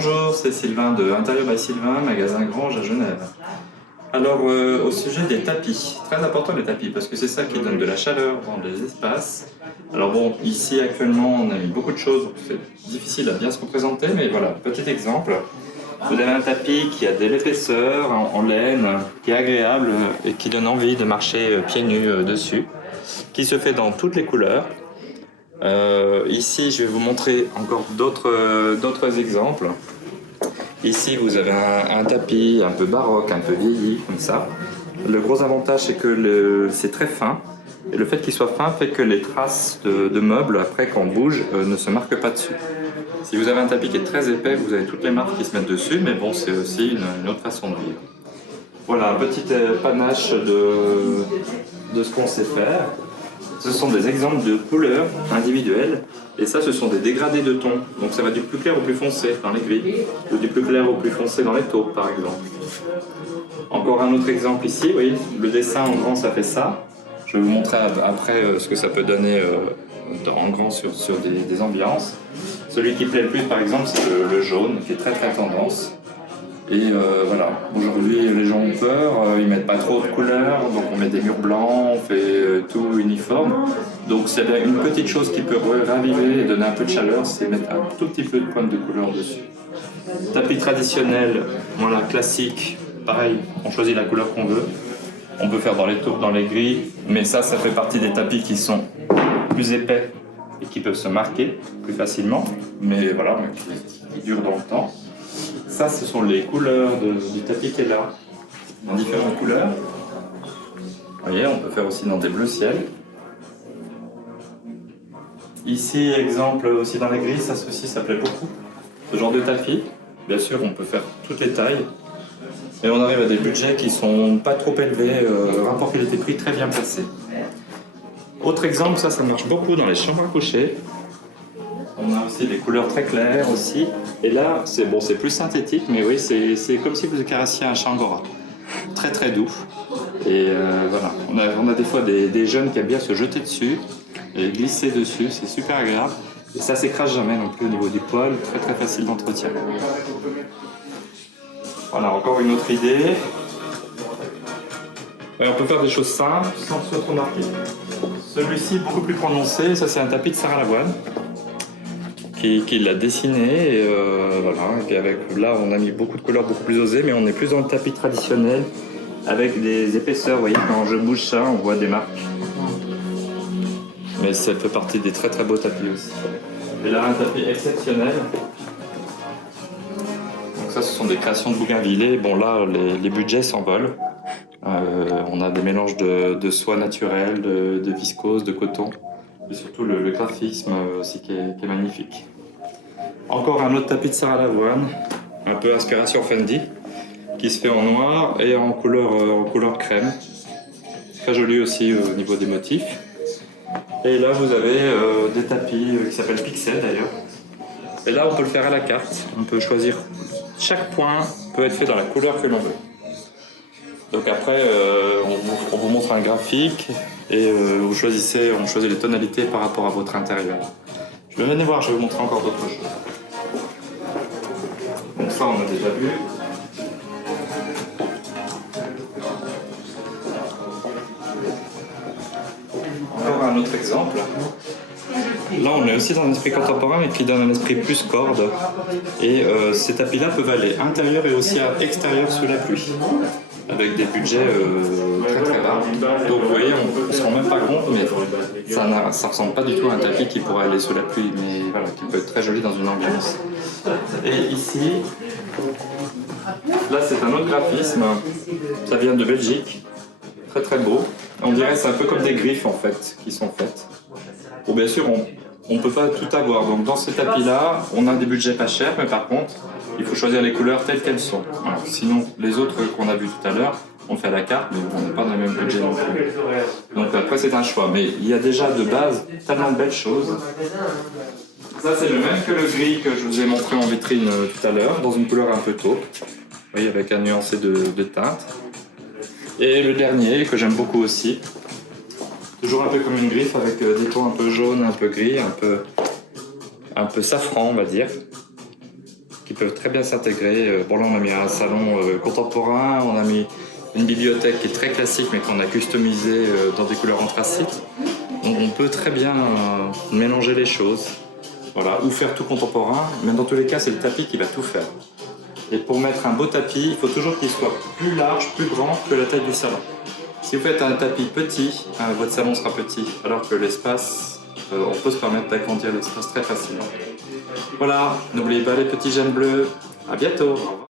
Bonjour, c'est Sylvain de Intérieur by Sylvain, magasin Grange à Genève. Alors, au sujet des tapis, très important les tapis, parce que c'est ça qui donne de la chaleur dans les espaces. Alors bon, ici actuellement on a mis beaucoup de choses, donc c'est difficile à bien se représenter, mais voilà, petit exemple. Vous avez un tapis qui a de l'épaisseur en laine, qui est agréable et qui donne envie de marcher pieds nus dessus, qui se fait dans toutes les couleurs. Ici, je vais vous montrer encore d'autres exemples. Ici, vous avez un tapis un peu baroque, un peu vieilli, comme ça. Le gros avantage, c'est que c'est très fin. Et le fait qu'il soit fin fait que les traces de meubles, après, quand on bouge, ne se marquent pas dessus. Si vous avez un tapis qui est très épais, vous avez toutes les marques qui se mettent dessus, mais bon, c'est aussi une autre façon de vivre. Voilà, un petit panache de ce qu'on sait faire. Ce sont des exemples de couleurs individuelles, et ça, ce sont des dégradés de tons. Donc ça va du plus clair au plus foncé dans les gris, ou du plus clair au plus foncé dans les taupes, par exemple. Encore un autre exemple ici, oui, le dessin en grand, ça fait ça. Je vais vous montrer après ce que ça peut donner en grand sur des ambiances. Celui qui plaît le plus, par exemple, c'est le jaune, qui est très très tendance. Et voilà, aujourd'hui les gens ont peur, ils mettent pas trop de couleurs, donc on met des murs blancs, on fait tout uniforme. Donc c'est une petite chose qui peut raviver et donner un peu de chaleur, c'est mettre un tout petit peu de pointe de couleur dessus. Tapis traditionnel, voilà, classique, pareil, on choisit la couleur qu'on veut. On peut faire dans les taupes, dans les gris, mais ça fait partie des tapis qui sont plus épais et qui peuvent se marquer plus facilement, mais voilà, qui durent dans le temps. Ça, ce sont les couleurs du tapis qui est là, en différentes couleurs. Vous voyez, on peut faire aussi dans des bleus ciel. Ici, exemple aussi dans les gris, ça aussi, ça plaît beaucoup. Ce genre de tapis, bien sûr, on peut faire toutes les tailles. Et on arrive à des budgets qui sont pas trop élevés, rapport qualité-prix très bien placé. Autre exemple, ça marche beaucoup dans les chambres à coucher. On a aussi des couleurs très claires aussi. Et là, c'est bon, c'est plus synthétique, mais oui, c'est comme si vous caressiez un chat angora. Très très doux. Et voilà, on a des fois des jeunes qui aiment bien se jeter dessus et glisser dessus, c'est super agréable. Et ça s'écrase jamais non plus au niveau du poil, très très facile d'entretien. Voilà, encore une autre idée. Et on peut faire des choses simples sans se trop marquer. Celui-ci beaucoup plus prononcé, ça c'est un tapis de Sarah Lavoine. Qui l'a dessiné, et voilà. Et puis là on a mis beaucoup de couleurs beaucoup plus osées, mais on est plus dans le tapis traditionnel avec des épaisseurs. Vous voyez, quand je bouge ça, on voit des marques. Mais ça fait partie des très très beaux tapis aussi. Et là, un tapis exceptionnel. Donc ça, ce sont des créations de Bougainvillé. Bon là, les budgets s'envolent. On a des mélanges de soie naturelle, de viscose, de coton. Et surtout le graphisme aussi qui est magnifique. Encore un autre tapis de Sarah Lavoine, un peu inspiration Fendi, qui se fait en noir et en couleur crème. Très joli aussi au niveau des motifs. Et là vous avez des tapis qui s'appellent Pixel d'ailleurs. Et là on peut le faire à la carte, on peut choisir, chaque point peut être fait dans la couleur que l'on veut. Donc après on vous montre un graphique et on choisit les tonalités par rapport à votre intérieur. Je vais venir voir, je vais vous montrer encore d'autres choses. Donc ça on a déjà vu. Encore un autre exemple. Là on est aussi dans un esprit contemporain mais qui donne un esprit plus corde. Et ces tapis là peuvent aller intérieur et aussi à extérieur sous la pluie, avec des budgets très très bas. Donc vous voyez, on ne se rend même pas compte, mais ça ressemble pas du tout à un tapis qui pourrait aller sous la pluie, mais voilà, qui peut être très joli dans une ambiance. Et ici, là c'est un autre graphisme, ça vient de Belgique, très très beau. On dirait c'est un peu comme des griffes en fait, qui sont faites. Bon, bien sûr, on ne peut pas tout avoir, donc dans ces tapis là, on a des budgets pas chers, mais par contre, il faut choisir les couleurs telles qu'elles sont. Alors, sinon, les autres qu'on a vus tout à l'heure, on fait à la carte, mais on n'est pas dans le même budget non plus. Donc après, c'est un choix. Mais il y a déjà de base tellement de belles choses. Ça, c'est le même que le gris que je vous ai montré en vitrine tout à l'heure, dans une couleur un peu taupe. Vous voyez, avec un nuancé de teinte. Et le dernier, que j'aime beaucoup aussi, toujours un peu comme une griffe, avec des tons un peu jaunes, un peu gris, un peu safran, on va dire, qui peuvent très bien s'intégrer. Bon là on a mis un salon contemporain, on a mis une bibliothèque qui est très classique mais qu'on a customisée dans des couleurs anthracite. On peut très bien mélanger les choses, voilà, ou faire tout contemporain, mais dans tous les cas c'est le tapis qui va tout faire. Et pour mettre un beau tapis, il faut toujours qu'il soit plus large, plus grand que la taille du salon. Si vous faites un tapis petit, votre salon sera petit, alors que l'espace, on peut se permettre d'agrandir l'espace très facilement. Voilà, n'oubliez pas les petits j'aime bleus, à bientôt.